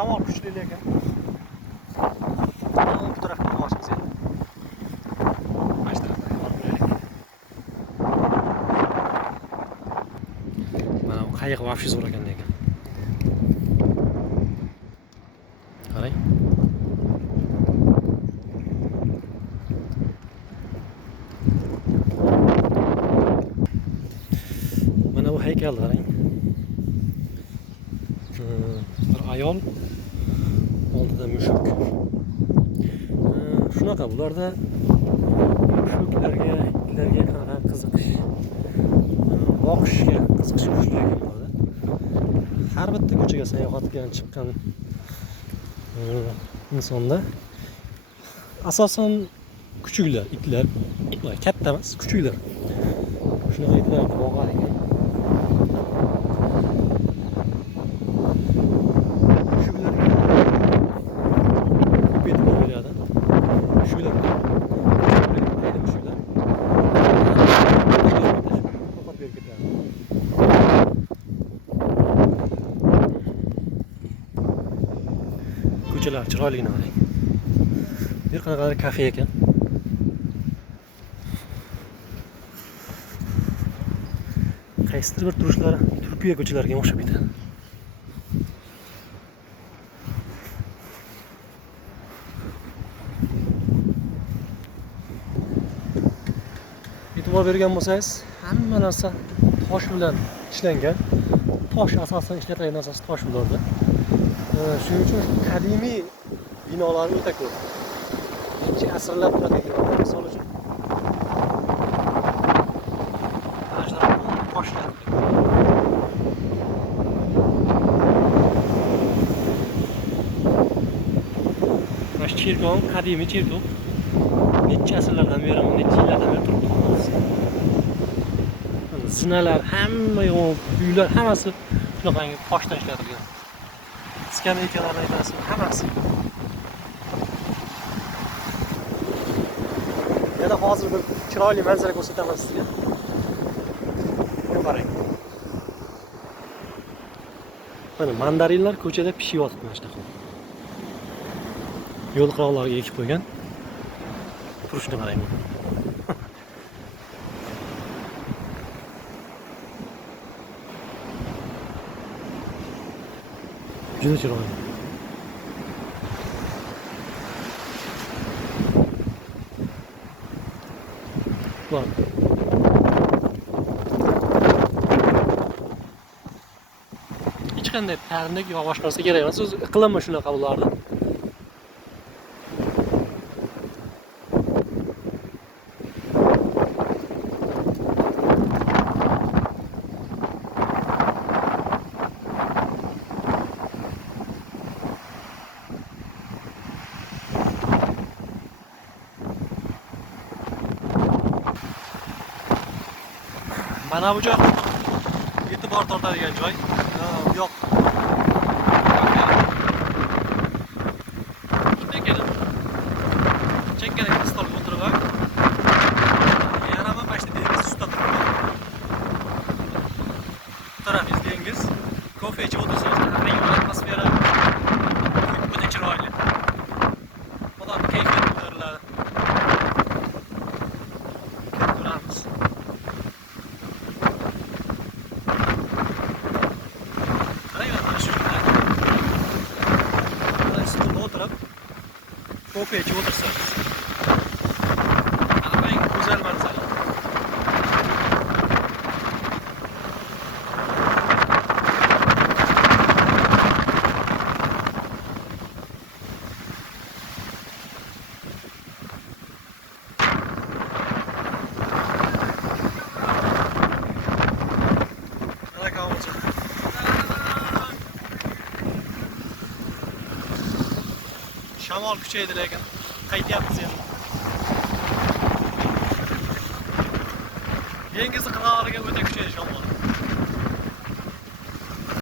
shamol kuchli lekin. Bu tarafga boshimiz endi. Mana shu tarafdan olib beraylik. Mana bu qayiq вообще zo'r ekan lekin. Qarang. Mana bu haykal qarang. Bir ayol oldida mushuk. Shunaqa bularda mushuklarga, itlarga qanaqa qiziqish, boqishga qiziqish kuchli ekan bularda. Har bitta ko'chaga sayohatga chiqqan insonda asosan kuchuklar, itlar, katta emas, kuchuklar. Shunaqa itlarni boqar ekan. Ko'chalar chiroyligini qarang. Bu qanaqadir kafe ekan. Qaysidir bir turishlari Turkiya ko'chalariga o'xshab ketadi. E'tibor bergan bo'lsangiz, hamma narsa tosh bilan ishlangan. Tosh asosan ishlatilgan narsasi tosh bularda. Shuning uchun qadimiy binolar o'ta ko'p. Necha asrlab turadigan binolar, misol uchun. Toshlar. Mana shu cherkov qadimiy cherkov. Necha asrlardan beri, necha yillardan beri turibdi. Zinalar, hamma uylar hammasi shunaqangi toshdan ishlatilgan. Skameykalarni aytasiz, hammasi. Yana hozir bir chiroyli manzara ko'rsataman sizga. Buni qarang. Mana mandarinlar ko'chada pishib yotibdi mana shunaqa. Yo'l qirg'oqlariga ekib qo'ygan. Turishni qarang. Juda chiroyli. Bak. Hech qanday parnik yo boshqa narsa kerak emas. O'zi iqlimi shunaqa bularni. Mana bu joy e'tibor tortadigan joy. Bu yoq. Shunday kelib. Chekkadagi stolga o'tirib bak. Yana mana shu dengiz ustida turibdi. Tarafingiz dengiz. Kofe ichib o'tirsangiz, qanday atmosfera. Juda chiroyli. Odam kayfiyat ko'tariladi. Ko'ramiz. Kofe ichib o'tirsangiz. Ana eng go'zal manzara. Mana qavunchi. Shamol kuchaydi lekin qaytyapmiz endi. Dengizni qirg'og'iga o'ta kuchaydi shamol.